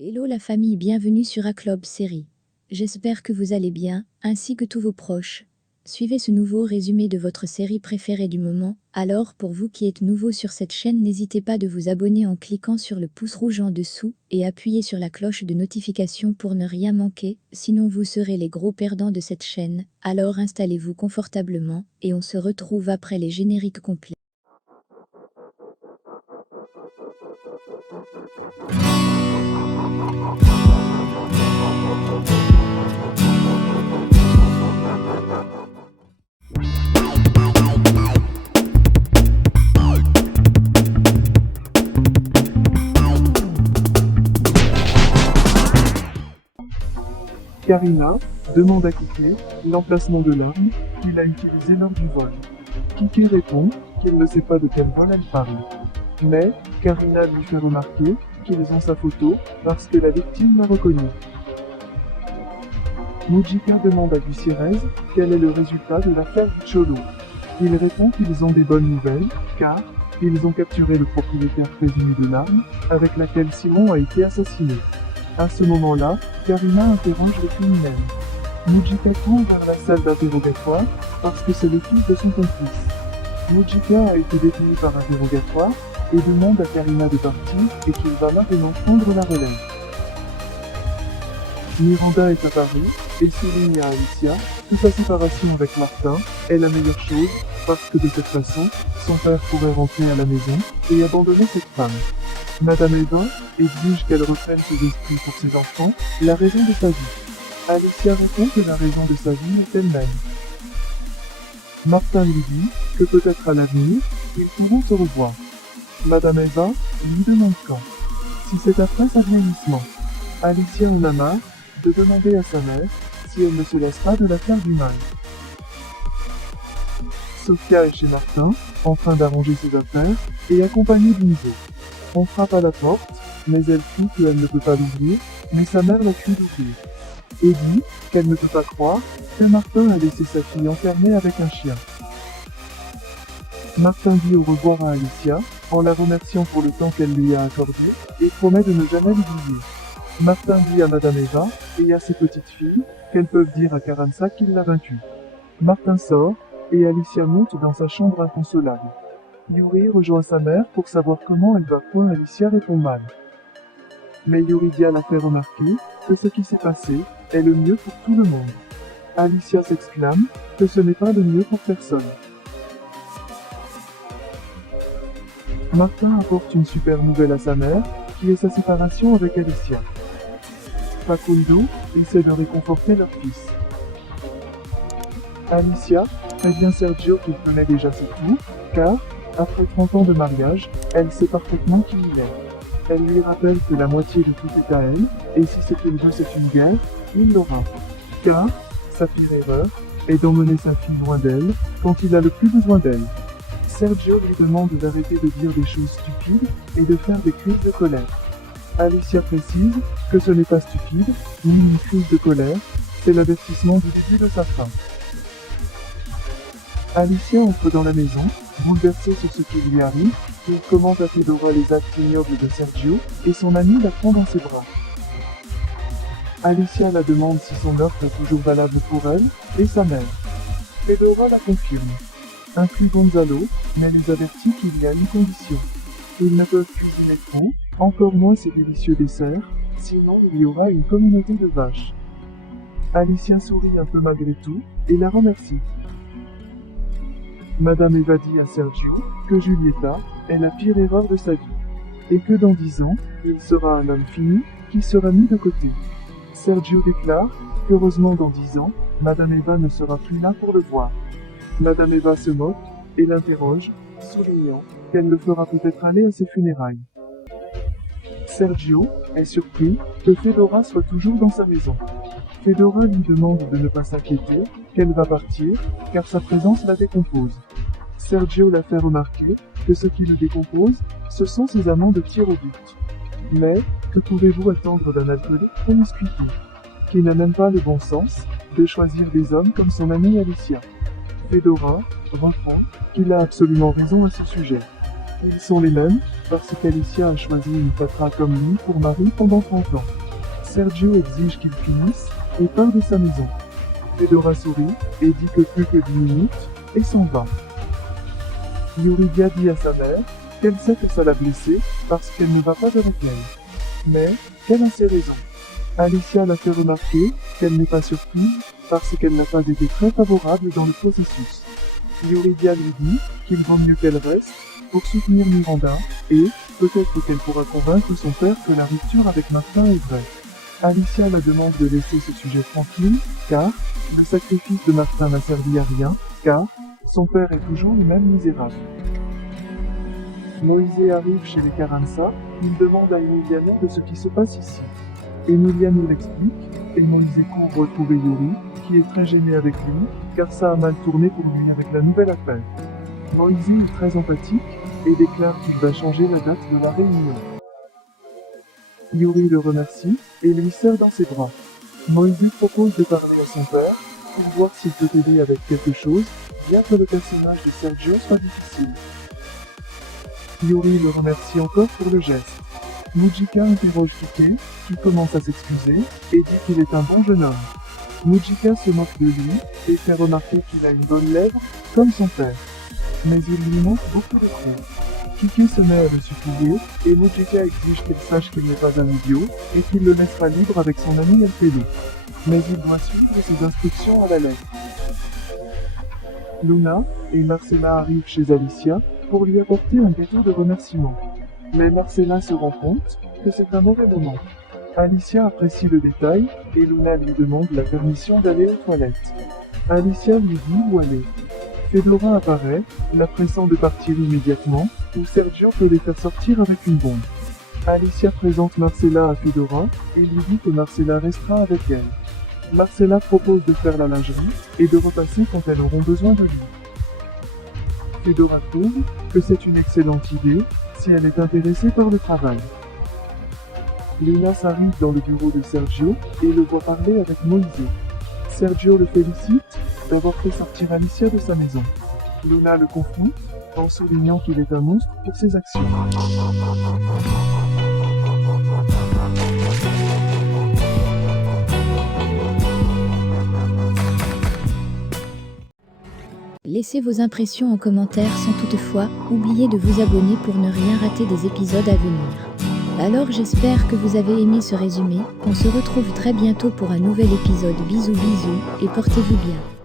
Hello la famille, bienvenue sur A-Club Série. J'espère que vous allez bien, ainsi que tous vos proches. Suivez ce nouveau résumé de votre série préférée du moment. Alors, pour vous qui êtes nouveau sur cette chaîne, n'hésitez pas de vous abonner en cliquant sur le pouce rouge en dessous et appuyez sur la cloche de notification pour ne rien manquer, sinon vous serez les gros perdants de cette chaîne. Alors installez-vous confortablement et on se retrouve après les génériques complets. Karina demande à Kiki l'emplacement de l'arme qu'il a utilisée lors du vol. Kiki répond qu'il ne sait pas de quel vol elle parle. Mais Karina lui fait remarquer qu'ils ont sa photo parce que la victime l'a reconnue. Mujika demande à Gutierrez quel est le résultat de l'affaire du Cholo. Il répond qu'ils ont des bonnes nouvelles, car ils ont capturé le propriétaire présumé de l'arme avec laquelle Simon a été assassiné. À ce moment-là, Karina interroge le criminel. Mujika court vers la salle d'interrogatoire parce que c'est le fils de son complice. Mujika a été détenu par interrogatoire et demande à Karina de partir et qu'il va maintenant prendre la relève. Miranda est apparue et souligne à Alicia que sa séparation avec Martin est la meilleure chose parce que de cette façon, son père pourrait rentrer à la maison et abandonner cette femme. Madame Eva exige qu'elle reprenne ses esprits pour ses enfants, la raison de sa vie. Alicia répond que la raison de sa vie est elle-même. Martin lui dit que peut-être à l'avenir, ils pourront se revoir. Madame Eva lui demande quand. Si c'est après sa vieillissement. Alicia en a marre de demander à sa mère si elle ne se laisse pas de la faire du mal. Sophia est chez Martin, en train d'arranger ses affaires, et accompagnée d'Inzo. On frappe à la porte, mais elle crie qu'elle ne peut pas l'ouvrir, mais sa mère la crie d'ouvrir. Et dit qu'elle ne peut pas croire que Martin a laissé sa fille enfermée avec un chien. Martin dit au revoir à Alicia, en la remerciant pour le temps qu'elle lui a accordé, et promet de ne jamais l'oublier. Martin dit à Madame Eva et à ses petites filles qu'elles peuvent dire à Karansa qu'il l'a vaincue. Martin sort, et Alicia monte dans sa chambre inconsolable. Yuri rejoint sa mère pour savoir comment elle va, Alicia répond mal. Mais Yuridia la fait remarquer que ce qui s'est passé est le mieux pour tout le monde. Alicia s'exclame que ce n'est pas le mieux pour personne. Martin apporte une super nouvelle à sa mère, qui est sa séparation avec Alicia. Facundo essaie de réconforter leur fils. Alicia prévient Sergio qu'il connaît déjà ses tours, car, après 30 ans de mariage, elle sait parfaitement qui il est. Elle lui rappelle que la moitié de tout est à elle, et si ce qu'il veut c'est une guerre, il l'aura. Car, sa pire erreur est d'emmener sa fille loin d'elle, quand il a le plus besoin d'elle. Sergio lui demande d'arrêter de dire des choses stupides et de faire des crises de colère. Alicia précise que ce n'est pas stupide, ni une crise de colère, c'est l'avertissement du début de sa fin. Alicia entre dans la maison, bouleversée sur ce qui lui arrive, il commente à Fedora les actes ignobles de Sergio, et son ami la prend dans ses bras. Alicia la demande si son offre est toujours valable pour elle, et sa mère. Fedora la confirme. Inclut Gonzalo, mais les avertit qu'il y a une condition. Ils ne peuvent cuisiner trop, encore moins ces délicieux desserts, sinon il y aura une communauté de vaches. Alicia sourit un peu malgré tout, et la remercie. Madame Eva dit à Sergio que Julieta est la pire erreur de sa vie, et que dans 10 ans, il sera un homme fini, qui sera mis de côté. Sergio déclare qu'heureusement dans 10 ans, Madame Eva ne sera plus là pour le voir. Madame Eva se moque, et l'interroge, soulignant qu'elle le fera peut-être aller à ses funérailles. Sergio est surpris que Fedora soit toujours dans sa maison. Fedora lui demande de ne pas s'inquiéter, qu'elle va partir, car sa présence la décompose. Sergio la fait remarquer que ce qui le décompose, ce sont ses amants de tir au but. Mais, que pouvez-vous attendre d'un alcoolique promiscuité, qui n'a même pas le bon sens, de choisir des hommes comme son amie Alicia? Fedora répond qu'il a absolument raison à ce sujet. Ils sont les mêmes, parce qu'Alicia a choisi une patra comme lui pour mari pendant 30 ans. Sergio exige qu'ils finissent, et part de sa maison. Fedora sourit, et dit que plus que 10 minutes, et s'en va. Yuridia dit à sa mère qu'elle sait que ça l'a blessée, parce qu'elle ne va pas avec elle. Mais, qu'elle a ses raisons. Alicia l'a fait remarquer qu'elle n'est pas surprise, parce qu'elle n'a pas été très favorable dans le processus. Yuridia lui dit qu'il vaut mieux qu'elle reste, pour soutenir Miranda, et, peut-être qu'elle pourra convaincre son père que la rupture avec Martin est vraie. Alicia la demande de laisser ce sujet tranquille, car, le sacrifice de Martin n'a servi à rien, car, son père est toujours le même misérable. Moïse arrive chez les Carranza, il demande à Emiliano de ce qui se passe ici. Emiliano l'explique, et Moïse court retrouver Yuri, qui est très gêné avec lui, car ça a mal tourné pour lui avec la nouvelle affaire. Moïse est très empathique, et déclare qu'il va changer la date de la réunion. Yuri le remercie, et lui serre dans ses bras. Moïse propose de parler à son père, pour voir s'il peut aider avec quelque chose, bien que le personnage de Sergio soit difficile. Yuri le remercie encore pour le geste. Mujika interroge Kike, qui commence à s'excuser, et dit qu'il est un bon jeune homme. Mujika se moque de lui, et fait remarquer qu'il a une bonne lèvre, comme son père. Mais il lui montre beaucoup de coups. Kike se met à le supplier, et Mujika exige qu'il sache qu'il n'est pas un idiot, et qu'il le laissera libre avec son ami Alfredo. Mais il doit suivre ses instructions à la lettre. Luna et Marcella arrivent chez Alicia, pour lui apporter un gâteau de remerciement. Mais Marcella se rend compte que c'est un mauvais moment. Alicia apprécie le détail, et Luna lui demande la permission d'aller aux toilettes. Alicia lui dit où aller. Fedora apparaît, la pressant de partir immédiatement, ou Sergio peut les faire sortir avec une bombe. Alicia présente Marcella à Fedora, et lui dit que Marcella restera avec elle. Marcella propose de faire la lingerie, et de repasser quand elles auront besoin de lui. Fedora trouve que c'est une excellente idée, si elle est intéressée par le travail. Luna s'arrive dans le bureau de Sergio, et le voit parler avec Moïse. Sergio le félicite d'avoir fait sortir Alicia de sa maison. Luna le confronte, en soulignant qu'il est un monstre pour ses actions. Laissez vos impressions en commentaire sans toutefois oublier de vous abonner pour ne rien rater des épisodes à venir. Alors j'espère que vous avez aimé ce résumé, on se retrouve très bientôt pour un nouvel épisode. Bisous bisous et portez-vous bien.